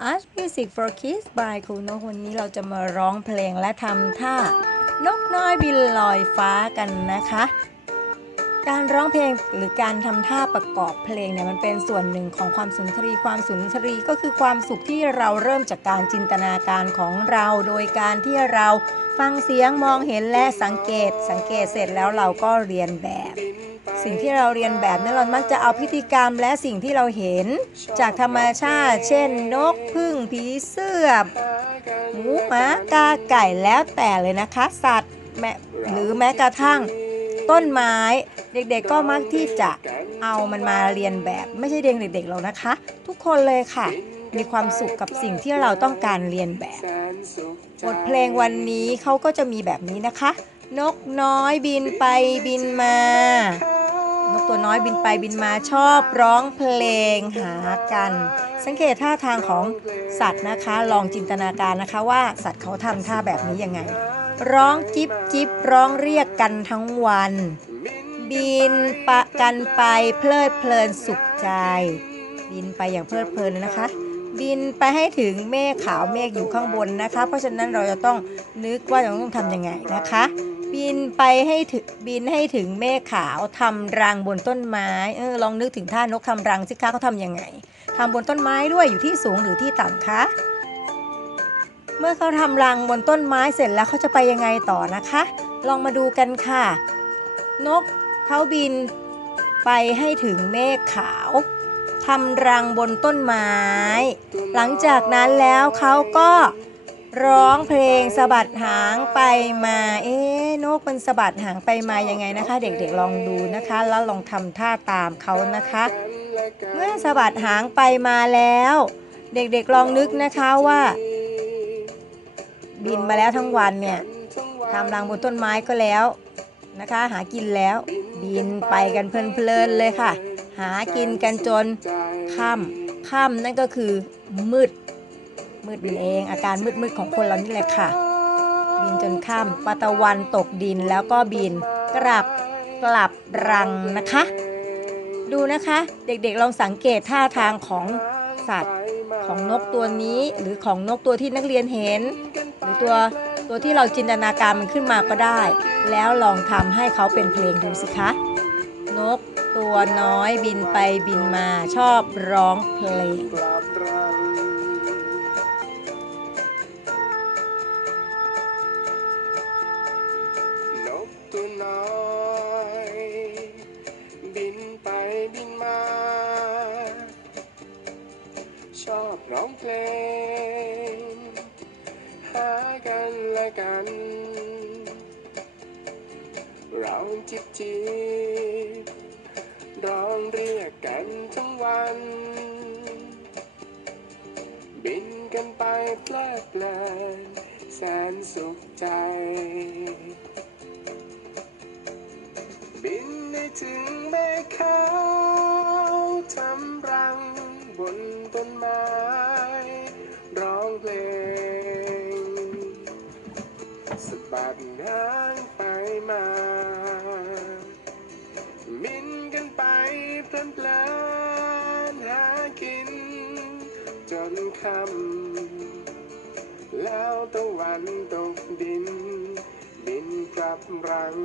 Art Music for Kids by ครูนกวันนี้เราจะมาร้องเพลงและทำท่านกน้อยบินลอยฟ้ากันนะคะ การร้องเพลงหรือการทำท่าประกอบเพลงเนี่ยมันเป็นส่วนหนึ่งของความสุนทรีความสุนทรีก็คือความสุขที่เราเริ่มจากการจินตนาการของเรา โดยการที่เราฟังเสียงมองเห็นและสังเกต สังเกตเสร็จแล้วเราก็เรียนแบบ สิ่งที่เราเรียนแบบนั้นเรามักจะเอาพิธีกรรมและสิ่งที่เราเห็น จากธรรมชาติ เช่น นกพึ่งผีเสื้อหมูหมากาไก่แล้วแต่เลยนะคะ สัตว์แมหรือแม้กระทั่งต้นไม้เด็กๆก็มักที่จะเอามันมาเรียนแบบไม่ใช่เด็กเด็กๆหรอกนะคะ ทุกคนเลยค่ะ มีความสุขกับสิ่งที่เราต้องการเรียนแบบบทเพลงวันนี้เขาก็จะมีแบบนี้นะคะ นกน้อยบินไปบินมา นกตัวน้อยบินไปบินมาชอบร้องเพลงหากัน สังเกตท่าทางของสัตว์นะคะ ลองจินตนาการนะคะว่าสัตว์เขาทำท่าแบบนี้ยังไง ร้องจิบจิบร้องเรียกกันทั้งวัน บินปะกันไปเพลิดเพลินสุขใจ บินไปอย่างเพลิดเพลินนะคะ บินไปให้ถึงเมฆขาวเมฆอยู่ข้างบนนะคะ เพราะฉะนั้นเราจะต้องนึกว่าเราต้องทำยังไงนะคะ บินไปให้ถึงบินให้ถึงเมฆขาวทำรังบนต้นไม้เออลองนึกถึงท่านกทำรังสิคะเขาทำยังไงทำบนต้นไม้ด้วยอยู่ที่สูงหรือที่ต่ำคะเมื่อเขาทำรังบนต้นไม้เสร็จแล้วเขาจะไปยังไงต่อนะคะ ลองมาดูกันค่ะ นกเขาบินไปให้ถึงเมฆขาวทำรังบนต้นไม้ หลังจากนั้นแล้วเขาก็ ร้องเพลงสะบัดหางไปมา เอ๊ะนกมันสะบัดหางไปมายังไงนะคะ เด็กๆลองดูนะคะ แล้วลองทำท่าตามเขานะคะ เมื่อสะบัดหางไปมาแล้ว เด็กๆลองนึกนะคะว่า บินมาแล้วทั้งวันเนี่ยทำรังบนต้นไม้ก็แล้วนะคะ หากินแล้วบินไปกันเพลินๆเลยค่ะ หากินกันจนค่ำค่ำนั่นก็คือมืด มืดนั่นเอง อาการมืดๆของคนเรานี่แหละค่ะ บินจนค่ำปะตะวันตกดินแล้วก็บินกลับกลับรังนะคะ ดูนะคะ เด็กๆลองสังเกตท่าทางของสัตว์ของนกตัวนี้ หรือของนกตัวที่นักเรียนเห็น หรือตัวตัวที่เราจินตนาการมันขึ้นมาก็ได้ แล้วลองทำให้เขาเป็นเพลงดูสิคะนกตัวน้อยบินไปบินมาชอบร้องเพลง ตัวน้อยบินไปบินมา ชอบร้องเพลง หากันและกัน เราจิบจิบร้องเรียกกันทั้งวัน บินกันไปเพลิดเพลินแสนสุขใจ ถึงเมฆขาวทำรังบนต้นไม้ ร้องเพลงสะบัดหางไปมาบินกันไปเพลินเพลินหากิน จนค่ำแล้วตะวันตกดิน บินกลับรัง